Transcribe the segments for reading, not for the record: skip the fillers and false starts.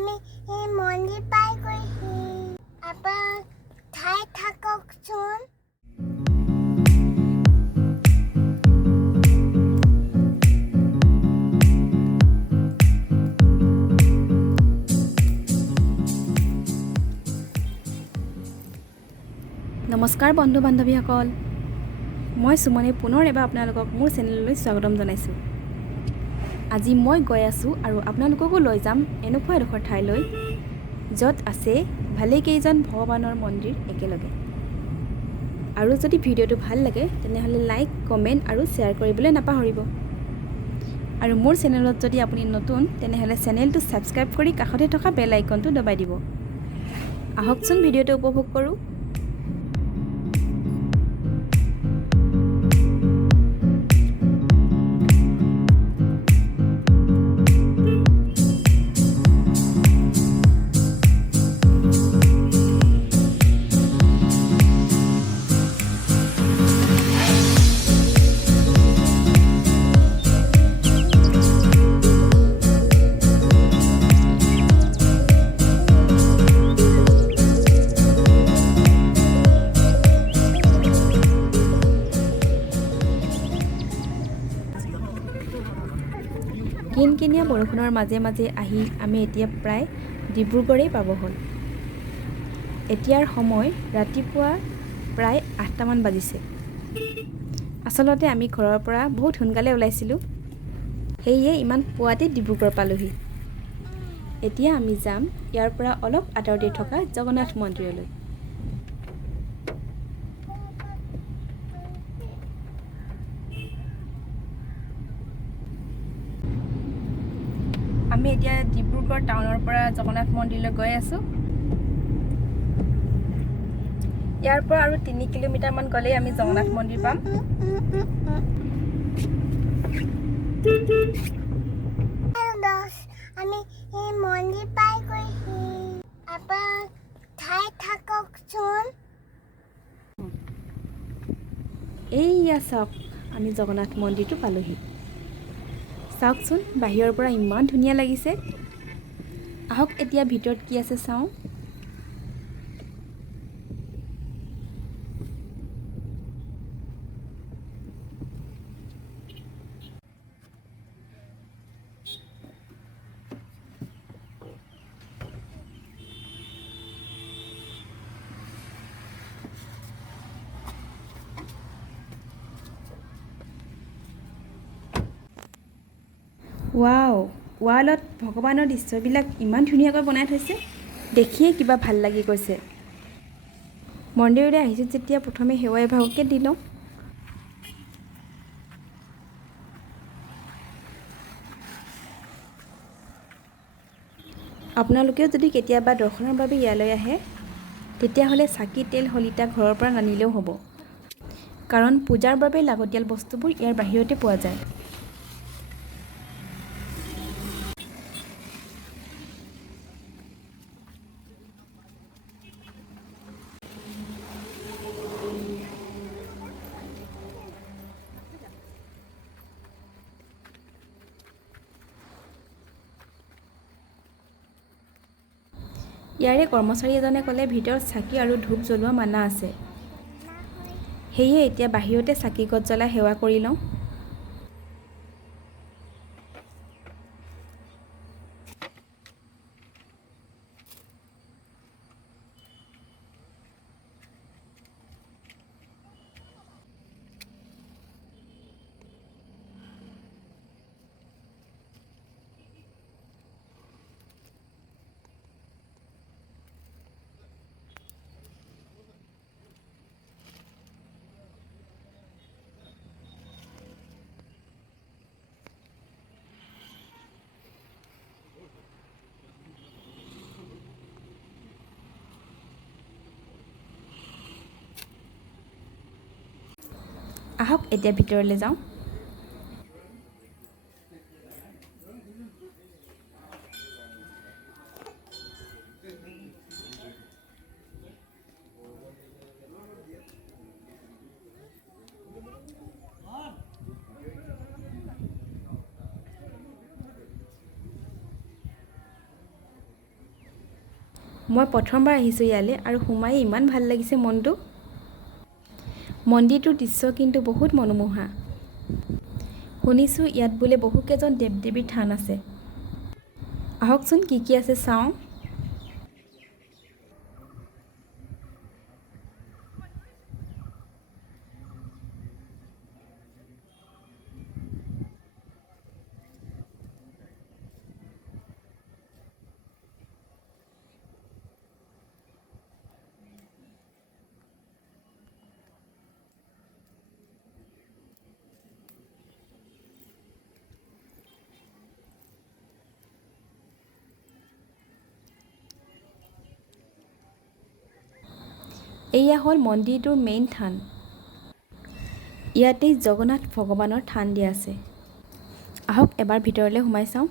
আমি এই মন্দিৰ পাই গৈছো। আপোনাৰ ঠাই থাককচোন। নমস্কাৰ বন্ধু বান্ধৱীসকল, মই সুমনে পুনৰ এবাৰ আপোনালোকক মোৰ চেনেললৈ স্বাগতম জনাইছোঁ। আজি মই গৈ আছোঁ আৰু আপোনালোককো লৈ যাম এনেকুৱা এডোখৰ ঠাইলৈ য'ত আছে ভালেকেইজন ভগৱানৰ মন্দিৰ একেলগে। আৰু যদি ভিডিঅ'টো ভাল লাগে তেনেহ'লে লাইক, কমেণ্ট আৰু শ্বেয়াৰ কৰিবলৈ নাপাহৰিব। আৰু মোৰ চেনেলত যদি আপুনি নতুন তেনেহ'লে চেনেলটো ছাবস্ক্ৰাইব কৰি কাষতে থকা বেল আইকনটো দবাই দিব। আহকচোন ভিডিঅ'টো উপভোগ কৰোঁ। কিনকিনীয়া বৰষুণৰ মাজে মাজে আহি আমি এতিয়া প্ৰায় ডিব্ৰুগড়েই পাব হ'ল। এতিয়াৰ সময় ৰাতিপুৱা প্ৰায় 8টামান বাজিছে। আচলতে আমি ঘৰৰ পৰা বহুত সোনকালে ওলাইছিলোঁ, সেয়ে ইমান পুৱাতে ডিব্ৰুগড় পালোহি। এতিয়া আমি যাম ইয়াৰ পৰা অলপ আঁতৰতে থকা জগন্নাথ মন্দিৰলৈ। আমি এতিয়া ডিব্ৰুগড় টাউনৰ পৰা জগন্নাথ মন্দিৰলৈ গৈ আছোঁ। ইয়াৰ পৰা আৰু 3 কিলোমিটাৰমান গ'লেই আমি জগন্নাথ মন্দিৰ পাম। আমি এই মন্দিৰ পাই গৈছো। আপোনাৰ ঠাই থাককচোন। এইয়া চাওক, আমি জগন্নাথ মন্দিৰটো পালোহি। চাওকচোন, বাহিৰৰ পৰা ইমান ধুনীয়া লাগিছে। আহক এতিয়া ভিতৰত কি আছে চাওঁ। ৱাও, ৱালত ভগৱানৰ দৃশ্যবিলাক ইমান ধুনীয়াকৈ বনাই থৈছে, দেখিয়ে কিবা ভাল লাগি গৈছে। মন্দিৰলৈ আহিছোঁ যেতিয়া প্ৰথমে সেৱা এভাগকে দি লওঁ। আপোনালোকেও যদি কেতিয়াবা দৰ্শনৰ বাবে ইয়ালৈ আহে তেতিয়াহ'লে চাকি, তেল, শলিতা ঘৰৰ পৰা নানিলেও হ'ব, কাৰণ পূজাৰ বাবে লাগতিয়াল বস্তুবোৰ ইয়াৰ বাহিৰতে পোৱা যায়। ইয়াৰে কৰ্মচাৰী এজনে ক'লে ভিতৰত চাকি আৰু ধূপ জ্বলোৱা মানা আছে, সেয়ে এতিয়া বাহিৰতে চাকি গছ জ্বলাই সেৱা কৰি লওঁ। আহক এতিয়া ভিতৰলৈ যাওঁ। মই প্ৰথমবাৰ আহিছোঁ ইয়ালৈ আৰু সোমাই ইমান ভাল লাগিছে মনটো। মন্দিৰটোৰ দৃশ্য কিন্তু বহুত মনোমোহা। শুনিছোঁ ইয়াত বোলে বহুকেইজন দেৱ দেৱীৰ থান আছে। আহকচোন কি কি আছে চাওঁ। এয়া হ'ল মন্দিৰটোৰ মেইন থান। ইয়াতেই জগন্নাথ ভগৱানৰ থান দিয়া আছে। আহক এবাৰ ভিতৰলৈ সোমাই চাওঁ।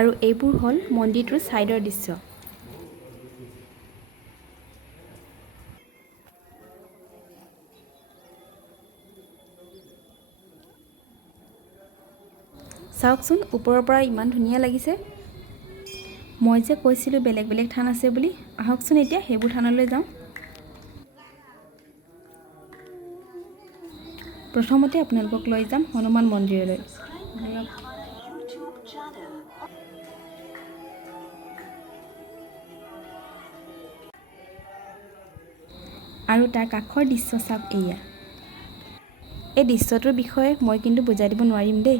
আৰু এইবোৰ হ'ল মন্দিৰটোৰ ছাইডৰ দৃশ্য। চাওকচোন ওপৰৰ পৰা ইমান ধুনীয়া লাগিছে। মই যে কৈছিলোঁ বেলেগ বেলেগ থান আছে বুলি, আহকচোন এতিয়া সেইবোৰ থানলৈ যাওঁ। প্ৰথমতে আপোনালোকক লৈ যাম হনুমান মন্দিৰলৈ। আৰু তাৰ কাষৰ দৃশ্য চাওক এয়া। এই দৃশ্যটোৰ বিষয়ে মই কিন্তু বুজাই দিব নোৱাৰিম দেই।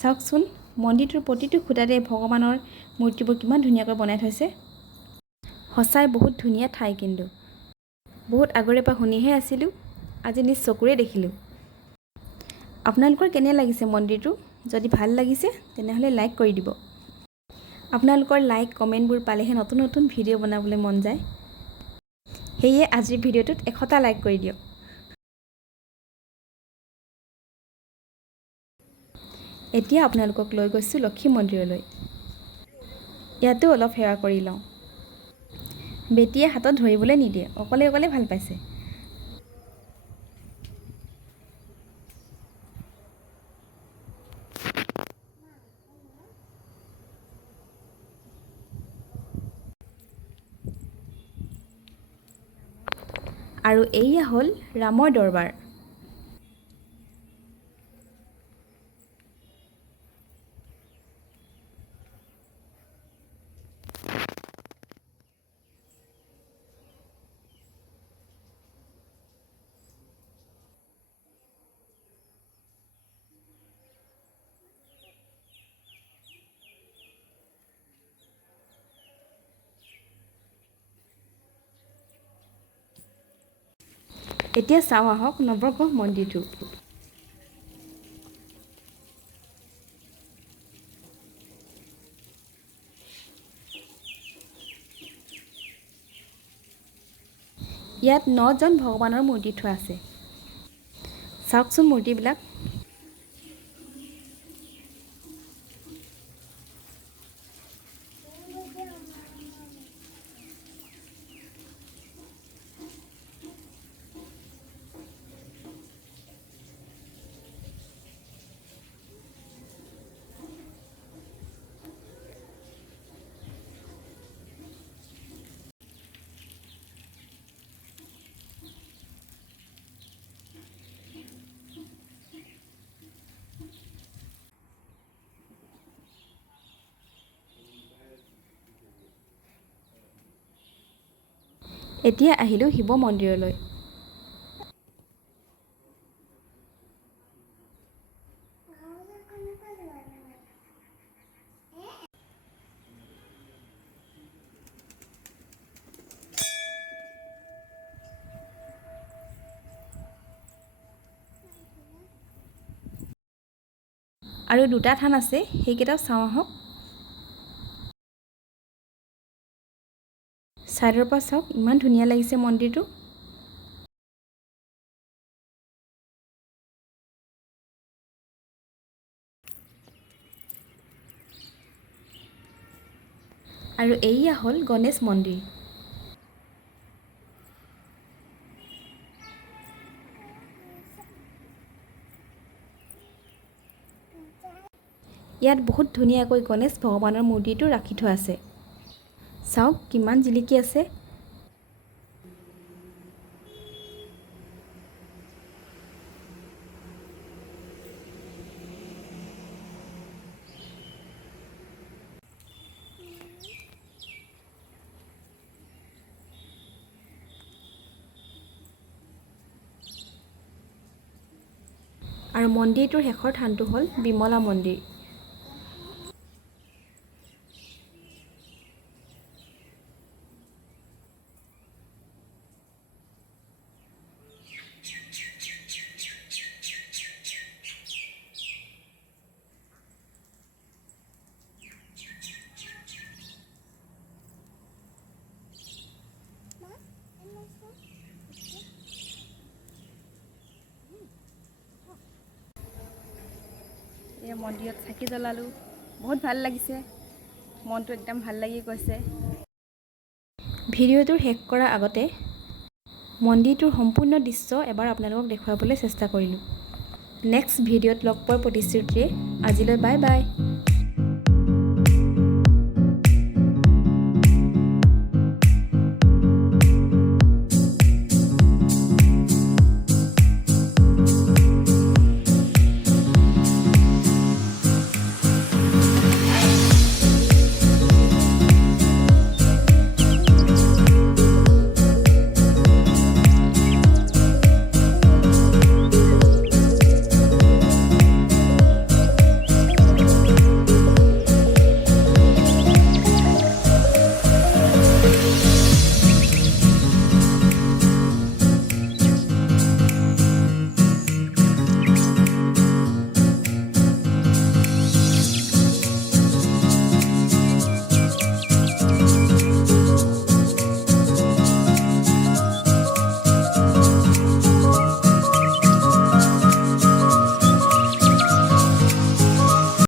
চাওকচোন মন্দিৰটোৰ প্ৰতিটো খুঁটাতে ভগৱানৰ মূৰ্তিবোৰ কিমান ধুনীয়াকৈ বনাই থৈছে। সঁচাই বহুত ধুনীয়া ঠাই কিন্তু। বহুত আগৰে পৰা শুনিহে আছিলোঁ, আজি নিজ চকুৰে দেখিলোঁ। আপোনালোকৰ কেনে লাগিছে মন্দিৰটো? যদি ভাল লাগিছে তেনেহ'লে লাইক কৰি দিব। আপোনালোকৰ লাইক কমেণ্টবোৰ পালেহে নতুন নতুন ভিডিঅ' বনাবলৈ মন যায়। সেয়ে আজিৰ ভিডিঅ'টোত 100টা লাইক কৰি দিয়ক। এতিয়া আপোনালোকক লৈ গৈছোঁ লক্ষী মন্দিৰলৈ। ইয়াতো অলপ সেৱা কৰি লওঁ। বেটীয়ে হাতত ধৰিবলৈ নিদিয়ে, অকলে অকলে ভাল পাইছে। আৰু এইয়া হ'ল ৰামৰ দৰবাৰ। এতিয়া চাওঁ আহক নৱগ্ৰহ মন্দিৰটো। ইয়াত 9জন ভগৱানৰ মূৰ্তি থোৱা আছে। চাওকচোন মূৰ্তিবিলাক। এতিয়া আহিলোঁ শিৱ মন্দিৰলৈ। আৰু 2টা থান আছে, সেইকেইটাও চাওঁ আহক। ছাইডৰ পৰা চাওক ইমান ধুনীয়া লাগিছে মন্দিৰটো। আৰু এইয়া হ'ল গণেশ মন্দিৰ। ইয়াত বহুত ধুনীয়াকৈ গণেশ ভগৱানৰ মূৰ্তিটো ৰাখি থোৱা আছে। চাওক কিমান জিলিকি আছে। আৰু মন্দিৰটোৰ শেষৰ থানটো হ'ল বিমলা মন্দিৰ। এই মন্দিৰত চাকি জ্বলালোঁ, বহুত ভাল লাগিছে, মনটো একদম ভাল লাগি গৈছে। ভিডিঅ'টোৰ শেষ কৰাৰ আগতে মন্দিৰটোৰ সম্পূৰ্ণ দৃশ্য এবাৰ আপোনালোকক দেখুৱাবলৈ চেষ্টা কৰিলোঁ। নেক্সট ভিডিঅ'ত লগ পোৱাৰ প্ৰতিশ্ৰুতিৰে আজিলৈ বাই বাই।